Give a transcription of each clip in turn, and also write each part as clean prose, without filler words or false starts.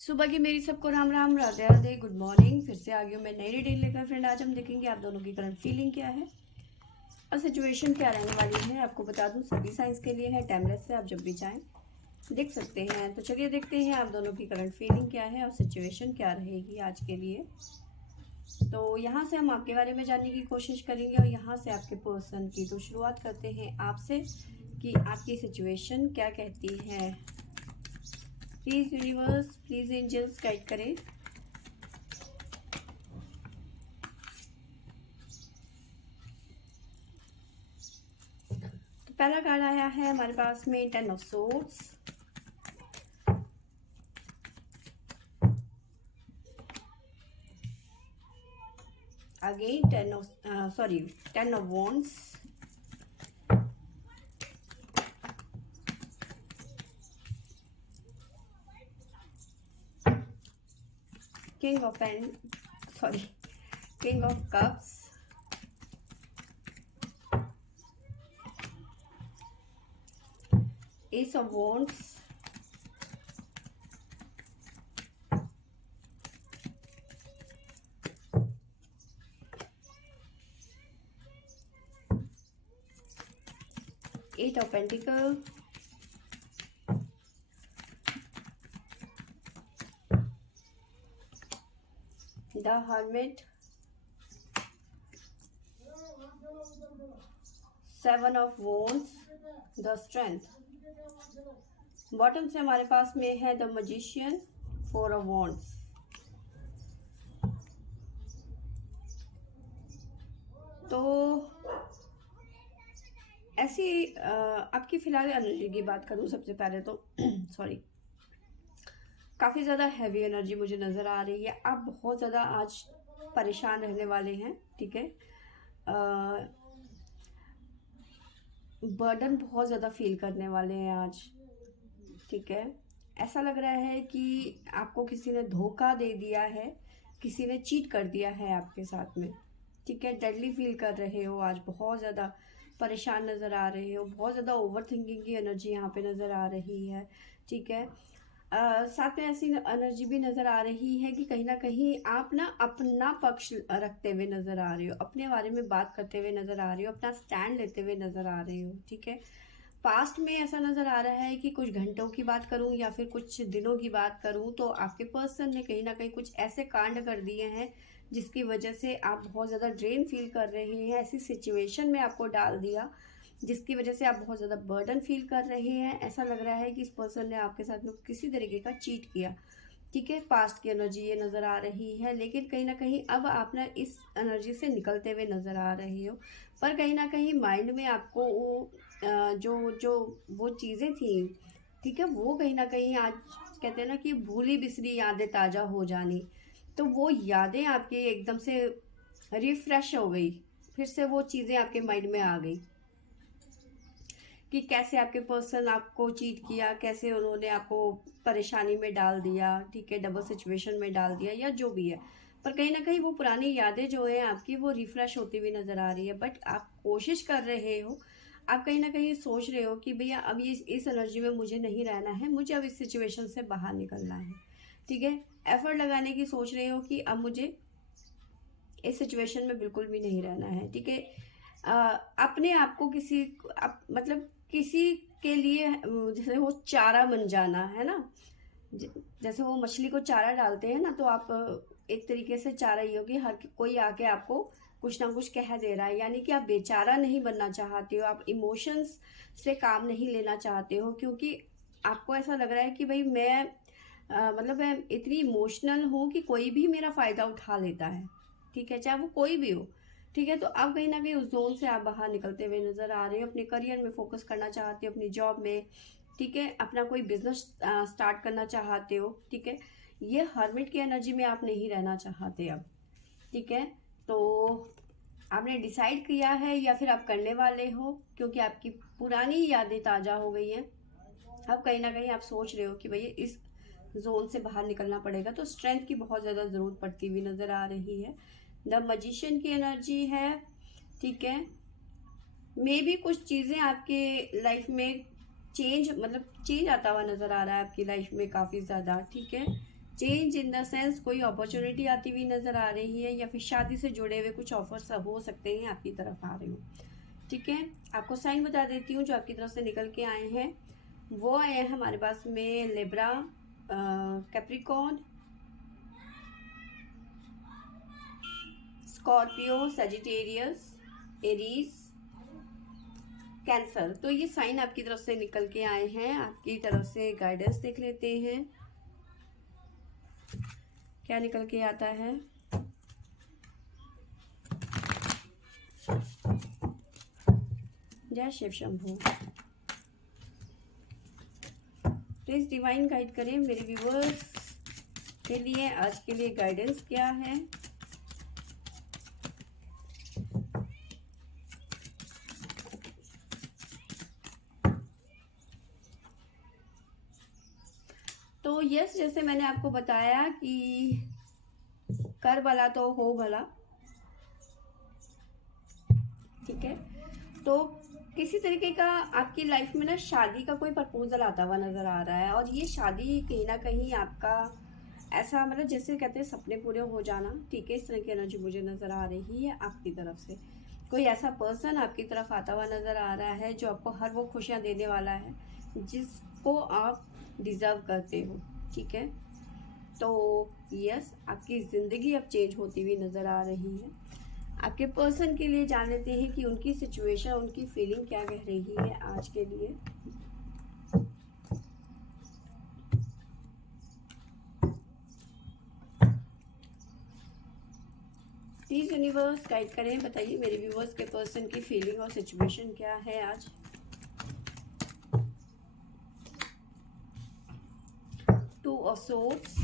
सुबह की मेरी सबको राम राम, राधे राधे, गुड मॉर्निंग। फिर से आ गई हूँ मैं नई रीडिंग लेकर। फ्रेंड, आज हम देखेंगे आप दोनों की करंट फीलिंग क्या है और सिचुएशन क्या रहने वाली है। आपको बता दूँ सभी साइंस के लिए है, टाइमलेस से, आप जब भी चाहें देख सकते हैं। तो चलिए देखते हैं आप दोनों की करंट फीलिंग क्या है और सिचुएशन क्या रहेगी आज के लिए। तो यहाँ से हम आपके बारे में जानने की कोशिश करेंगे और यहाँ से आपके पर्सन की। तो शुरुआत करते हैं आपसे कि आपकी सिचुएशन क्या कहती है। Please universe, please angels guide करें। तो पहला कार्ड आया है हमारे पास में 10 of swords, again 10 of wands, king of king of cups, ace of wands, eight of pentacles, the hermit, 7 of wands, the strength। Bottom से हमारे पास में है द मैजिशियन, 4 ऑफ wands। तो ऐसी आपकी फिलहाल एनर्जी की बात करूं सबसे पहले तो सॉरी, काफ़ी ज़्यादा हैवी एनर्जी मुझे नज़र आ रही है। आप बहुत ज़्यादा आज परेशान रहने वाले हैं, ठीक है। बर्डन बहुत ज़्यादा फील करने वाले हैं आज, ठीक है। ऐसा लग रहा है कि आपको किसी ने धोखा दे दिया है, किसी ने चीट कर दिया है आपके साथ में, ठीक है। डेडली फील कर रहे हो आज, बहुत ज़्यादा परेशान नज़र आ रहे हो, बहुत ज़्यादा ओवर थिंकिंग की एनर्जी यहाँ पे नज़र आ रही है, ठीक है। साथ में ऐसी एनर्जी भी नज़र आ रही है कि कहीं ना कहीं आप ना अपना पक्ष रखते हुए नज़र आ रहे हो, अपने बारे में बात करते हुए नज़र आ रहे हो, अपना स्टैंड लेते हुए नज़र आ रहे हो, ठीक है। पास्ट में ऐसा नज़र आ रहा है कि कुछ घंटों की बात करूं या फिर कुछ दिनों की बात करूं तो आपके पर्सन ने कहीं ना कहीं कुछ ऐसे कांड कर दिए हैं जिसकी वजह से आप बहुत ज़्यादा ड्रेन फील कर रहे हैं। ऐसी सिचुएशन में आपको डाल दिया जिसकी वजह से आप बहुत ज़्यादा बर्डन फील कर रहे हैं। ऐसा लग रहा है कि इस पर्सन ने आपके साथ में किसी तरीके का चीट किया, ठीक है। पास्ट की एनर्जी ये नज़र आ रही है, लेकिन कहीं ना कहीं अब आप ना इस एनर्जी से निकलते हुए नज़र आ रहे हो। पर कहीं ना कहीं माइंड में आपको वो जो जो वो चीज़ें थी, ठीक है, वो कहीं ना कहीं आज कहते हैं ना कि भूली बिसरी यादें ताज़ा हो जानी, तो वो यादें आपके एकदम से रिफ्रेश हो गई, फिर से वो चीज़ें आपके माइंड में आ गई कि कैसे आपके पर्सन आपको चीट किया, कैसे उन्होंने आपको परेशानी में डाल दिया, ठीक है, डबल सिचुएशन में डाल दिया या जो भी है। पर कहीं ना कहीं वो पुरानी यादें जो है आपकी वो रिफ्रेश होती हुई नज़र आ रही है। बट आप कोशिश कर रहे हो, आप कहीं ना कहीं सोच रहे हो कि भैया अब ये इस एनर्जी में मुझे नहीं रहना है, मुझे अब इस सिचुएशन से बाहर निकलना है, ठीक है। एफर्ट लगाने की सोच रहे हो कि अब मुझे इस सिचुएशन में बिल्कुल भी नहीं रहना है, ठीक है। अपने आप को मतलब किसी के लिए जैसे वो चारा बन जाना है ना, जैसे वो मछली को चारा डालते हैं ना, तो आप एक तरीके से चारा ही हो कि हर कोई आके आपको कुछ ना कुछ कह दे रहा है, यानी कि आप बेचारा नहीं बनना चाहते हो, आप इमोशंस से काम नहीं लेना चाहते हो, क्योंकि आपको ऐसा लग रहा है कि भाई मैं मतलब मैं इतनी इमोशनल हूँ कि कोई भी मेरा फ़ायदा उठा लेता है, ठीक है, चाहे वो कोई भी हो, ठीक है। तो अब कहीं ना कहीं उस जोन से आप बाहर निकलते हुए नज़र आ रहे हो, अपने करियर में फोकस करना चाहते हो, अपनी जॉब में, ठीक है, अपना कोई बिजनेस स्टार्ट करना चाहते हो, ठीक है। ये हर्मिट की एनर्जी में आप नहीं रहना चाहते अब, ठीक है। तो आपने डिसाइड किया है या फिर आप करने वाले हो, क्योंकि आपकी पुरानी यादें ताज़ा हो गई हैं। अब कहीं ना कहीं आप सोच रहे हो कि भैया इस जोन से बाहर निकलना पड़ेगा, तो स्ट्रेंथ की बहुत ज़्यादा ज़रूरत पड़ती हुई नज़र आ रही है। द मजिशियन की एनर्जी है, ठीक है। मे भी कुछ चीज़ें आपके लाइफ में चेंज आता हुआ नज़र आ रहा है आपकी लाइफ में काफ़ी ज़्यादा, ठीक है। चेंज इन द सेंस कोई अपॉर्चुनिटी आती हुई नज़र आ रही है, या फिर शादी से जुड़े हुए कुछ ऑफर्स हो सकते हैं आपकी तरफ आ रहे हो। ठीक है, आपको साइन बता देती हूँ जो आपकी तरफ से निकल के आए हैं। वो आए हैं हमारे पास में Libra, Capricorn, Scorpio, Sagittarius, Aries, cancer. तो ये साइन आपकी तरफ से निकल के आए हैं। आपकी तरफ से गाइडेंस देख लेते हैं क्या निकल के आता है। जय Shiv Shambhu. Please divine guide करें मेरे व्यूअर्स के लिए आज के लिए गाइडेंस क्या है। तो यस, जैसे मैंने आपको बताया कि कर भला तो हो भला। ठीक है, तो किसी तरीके का आपकी लाइफ में ना शादी का कोई प्रपोजल आता हुआ नजर आ रहा है, और ये शादी कहीं ना कहीं आपका ऐसा मतलब जैसे कहते हैं सपने पूरे हो जाना। ठीक है, इस तरह की एनर्जी मुझे नजर आ रही है आपकी तरफ से। कोई ऐसा पर्सन आपकी तरफ आता हुआ नजर आ रहा है जो आपको हर वो खुशियां देने वाला है जिसको आप डिजर्व करते हो। ठीक है, तो यस, आपकी ज़िंदगी अब चेंज होती हुई नज़र आ रही है। आपके पर्सन के लिए जान लेते हैं कि उनकी सिचुएशन, उनकी फीलिंग क्या कह रही है आज के लिए। प्लीज यूनिवर्स गाइड करें, बताइए मेरे व्यूवर्स के पर्सन की फीलिंग और सिचुएशन क्या है आज। टू ऑफ सोर्ड्स,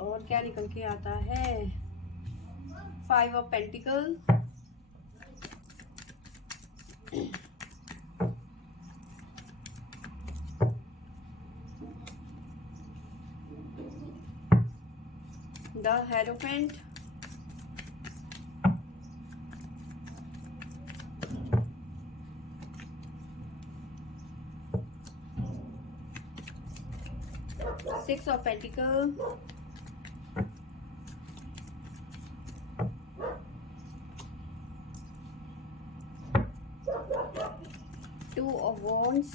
और क्या निकल के आता है। 5 of pentacle, the hierophant, six of pentacle, two of wands,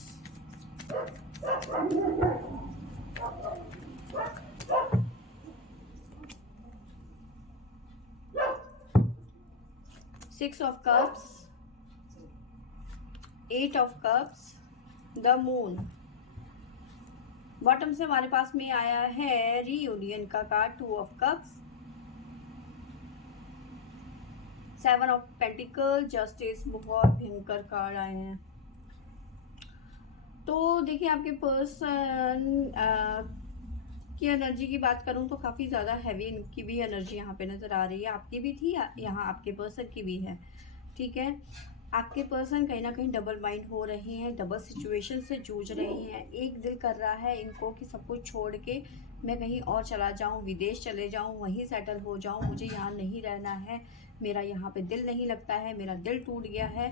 six of cups, 8 of cups, the moon. Bottom से हमारे पास में आया है रीयूनियन का card, 2 of cups, 7 of pentacle, justice. बहुत भयंकर कार्ड आए हैं। तो देखिए, आपके पर्सन की एनर्जी की बात करूं तो काफ़ी ज़्यादा हैवी इनकी भी एनर्जी यहाँ पे नज़र आ रही है। आपकी भी थी, यहाँ आपके पर्सन की भी है। ठीक है, आपके पर्सन कहीं ना कहीं डबल माइंड हो रहे हैं, डबल सिचुएशन से जूझ रहे हैं। एक दिल कर रहा है इनको कि सब कुछ छोड़ के मैं कहीं और चला जाऊं, विदेश चले जाऊं, वहीं सेटल हो जाऊं, मुझे यहाँ नहीं रहना है, मेरा यहाँ पे दिल नहीं लगता है, मेरा दिल टूट गया है।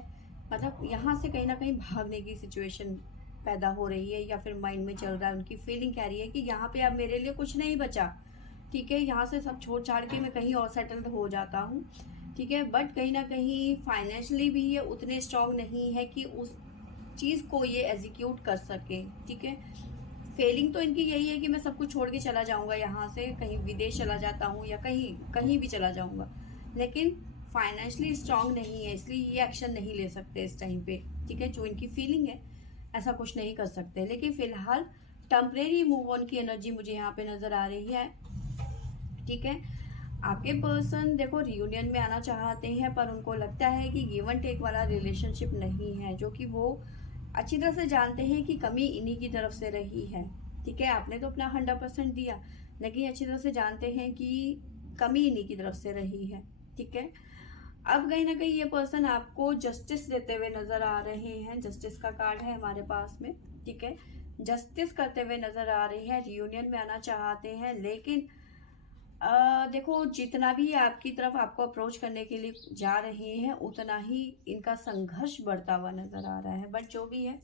मतलब यहाँ से कहीं ना कहीं भागने की सिचुएशन पैदा हो रही है, या फिर माइंड में चल रहा है। उनकी फीलिंग कह रही है कि यहाँ पे अब मेरे लिए कुछ नहीं बचा। ठीक है, यहाँ से सब छोड़ छाड़ के मैं कहीं और सेटल हो जाता हूँ। ठीक है, बट कहीं ना कहीं फाइनेंशियली भी ये उतने स्ट्रांग नहीं है कि उस चीज़ को ये एग्जीक्यूट कर सके। ठीक है, फीलिंग तो इनकी यही है कि मैं सब कुछ छोड़ के चला जाऊंगा, यहाँ से कहीं विदेश चला जाता हूँ, या कहीं कहीं भी चला जाऊंगा, लेकिन फाइनेंशियली स्ट्रांग नहीं है, इसलिए ये एक्शन नहीं ले सकते इस टाइम पे। ठीक है, जो इनकी फीलिंग है ऐसा कुछ नहीं कर सकते, लेकिन फिलहाल टेम्परेरी मूव ऑन की एनर्जी मुझे यहाँ पे नजर आ रही है। ठीक है, आपके पर्सन देखो रियूनियन में आना चाहते हैं, पर उनको लगता है कि गिव एंड टेक वाला रिलेशनशिप नहीं है, जो कि वो अच्छी तरह से जानते हैं कि कमी इन्हीं की तरफ से रही है। ठीक है, आपने तो अपना 100% दिया, लेकिन अच्छी तरह से जानते हैं कि कमी इन्हीं की तरफ से रही है। ठीक है, अब कहीं ना कहीं ये पर्सन आपको जस्टिस देते हुए नजर आ रहे हैं। जस्टिस का कार्ड है हमारे पास में। ठीक है, जस्टिस करते हुए नजर आ रही है, रियूनियन में आना चाहते हैं, लेकिन देखो जितना भी आपकी तरफ आपको अप्रोच करने के लिए जा रहे हैं, उतना ही इनका संघर्ष बढ़ता हुआ नजर आ रहा है। बट जो भी है,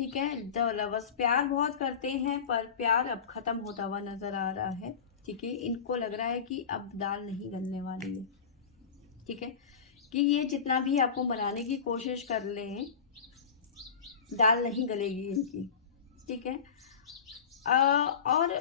ठीक है। द लवर्स प्यार बहुत करते हैं, पर प्यार अब खत्म होता हुआ नजर आ रहा है। ठीक है, इनको लग रहा है कि अब दाल नहीं गलने वाली है। ठीक है, कि ये जितना भी आपको मनाने की कोशिश कर लें, दाल नहीं गलेगी इनकी। ठीक है। और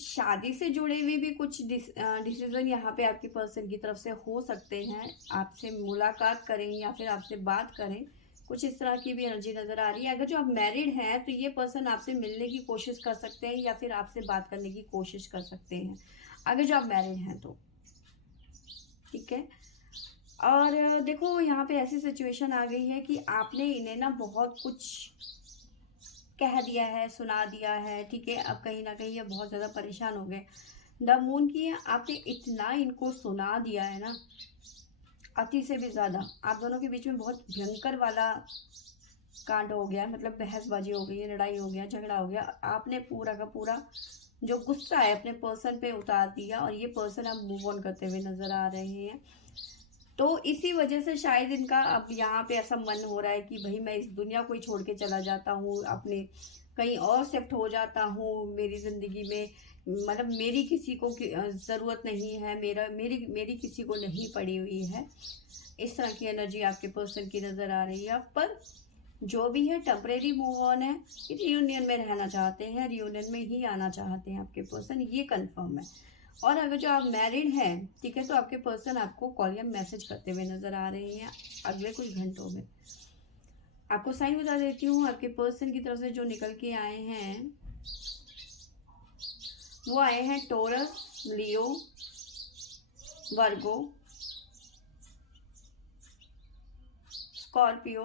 शादी से जुड़े हुए भी कुछ डिसीजन यहाँ पे आपके पर्सन की तरफ से हो सकते हैं। आपसे मुलाकात करें या फिर आपसे बात करें, कुछ इस तरह की भी एनर्जी नजर आ रही है। अगर जो आप मैरिड हैं तो ये पर्सन आपसे मिलने की कोशिश कर सकते हैं या फिर आपसे बात करने की कोशिश कर सकते हैं, अगर जो आप मैरिड हैं तो। ठीक है। और देखो यहाँ पे ऐसी सिचुएशन आ गई है कि आपने इन्हें ना बहुत कुछ कह दिया है, सुना दिया है। ठीक है, अब कहीं ना कहीं ये बहुत ज़्यादा परेशान हो गए। द मून की आपने इतना इनको सुना दिया है ना, अति से भी ज़्यादा। आप दोनों के बीच में बहुत भयंकर वाला कांड हो गया, मतलब बहसबाजी हो गई है, लड़ाई हो गया, झगड़ा हो गया। आपने पूरा का पूरा जो गुस्सा है अपने पर्सन पे उतार दिया और ये पर्सन अब मूव ऑन करते हुए नजर आ रहे हैं। तो इसी वजह से शायद इनका अब यहाँ पे ऐसा मन हो रहा है कि भाई मैं इस दुनिया को ही छोड़ के चला जाता हूँ, अपने कहीं और शिफ्ट हो जाता हूँ। मेरी ज़िंदगी में मतलब मेरी किसी को ज़रूरत नहीं है, मेरी मेरी किसी को नहीं पड़ी हुई है। इस तरह की एनर्जी आपके पर्सन की नज़र आ रही है। पर जो भी है टेम्परेरी मूव ऑन है, रियूनियन में रहना चाहते हैं, रियूनियन में ही आना चाहते हैं आपके पर्सन, ये कंफर्म है। और अगर जो आप मैरिड हैं, ठीक है, तो आपके पर्सन आपको कॉल या मैसेज करते हुए नजर आ रहे हैं अगले कुछ घंटों में। आपको साइन बता देती हूँ, आपके पर्सन की तरफ से जो निकल के आए हैं वो आए हैं टोरस, लियो, वर्गो, स्कॉर्पियो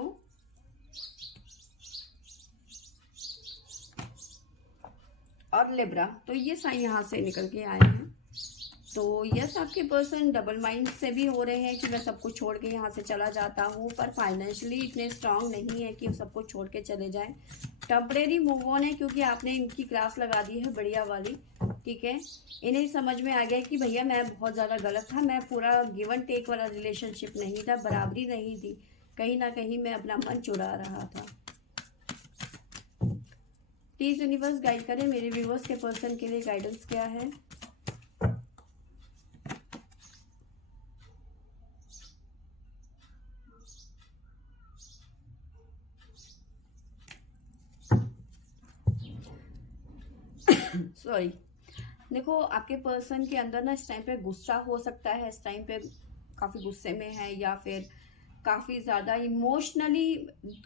और लिब्रा। तो ये साइन यहाँ से निकल के आए हैं। तो यस, आपके पर्सन डबल माइंड से भी हो रहे हैं कि मैं सब कुछ छोड़ के यहाँ से चला जाता हूँ, पर फाइनेंशियली इतने स्ट्रांग नहीं है कि सब कुछ छोड़ के चले जाएं। टेम्परेरी मूव ऑन है क्योंकि आपने इनकी क्लास लगा दी है बढ़िया वाली। ठीक है, इन्हें समझ में आ गया कि भैया मैं बहुत ज़्यादा गलत था, मैं पूरा गिव एंड टेक वाला रिलेशनशिप नहीं था, बराबरी नहीं थी, कहीं ना कहीं मैं अपना मन चुरा रहा था। प्लीज़ यूनिवर्स गाइड करें मेरे व्यूवर्स के पर्सन के लिए गाइडेंस क्या है। सॉरी, देखो आपके पर्सन के अंदर ना इस टाइम पे गुस्सा हो सकता है, इस टाइम पे काफ़ी गुस्से में है या फिर काफ़ी ज़्यादा इमोशनली,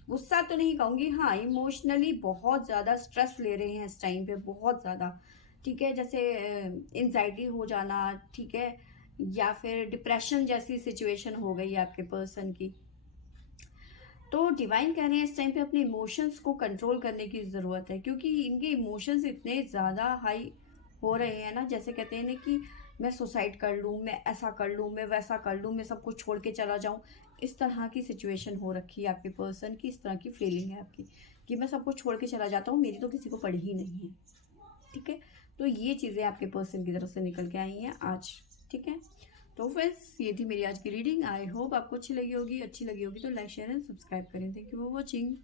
गुस्सा तो नहीं कहूँगी, हाँ इमोशनली बहुत ज़्यादा स्ट्रेस ले रहे हैं इस टाइम पे, बहुत ज़्यादा। ठीक है, जैसे एंजाइटी हो जाना, ठीक है, या फिर डिप्रेशन जैसी सिचुएशन हो गई है आपके पर्सन की। तो डिवाइन कह रहे हैं इस टाइम पे अपने इमोशंस को कंट्रोल करने की ज़रूरत है, क्योंकि इनके इमोशंस इतने ज़्यादा हाई हो रहे हैं ना, जैसे कहते हैं ना कि मैं सुसाइड कर लूँ, मैं ऐसा कर लूँ, मैं वैसा कर लूँ, मैं सब कुछ छोड़ के चला जाऊँ। इस तरह की सिचुएशन हो रखी है आपके पर्सन की, इस तरह की फीलिंग है आपकी कि मैं सब कुछ छोड़ के चला जाता हूँ, मेरी तो किसी को पड़ी ही नहीं है। ठीक है, तो ये चीज़ें आपके पर्सन की तरफ से निकल के आई हैं आज। ठीक है, तो फ्रेंड्स ये थी मेरी आज की रीडिंग। आई होप आपको अच्छी लगी होगी तो लाइक शेयर एंड सब्सक्राइब करें। Thank you for watching.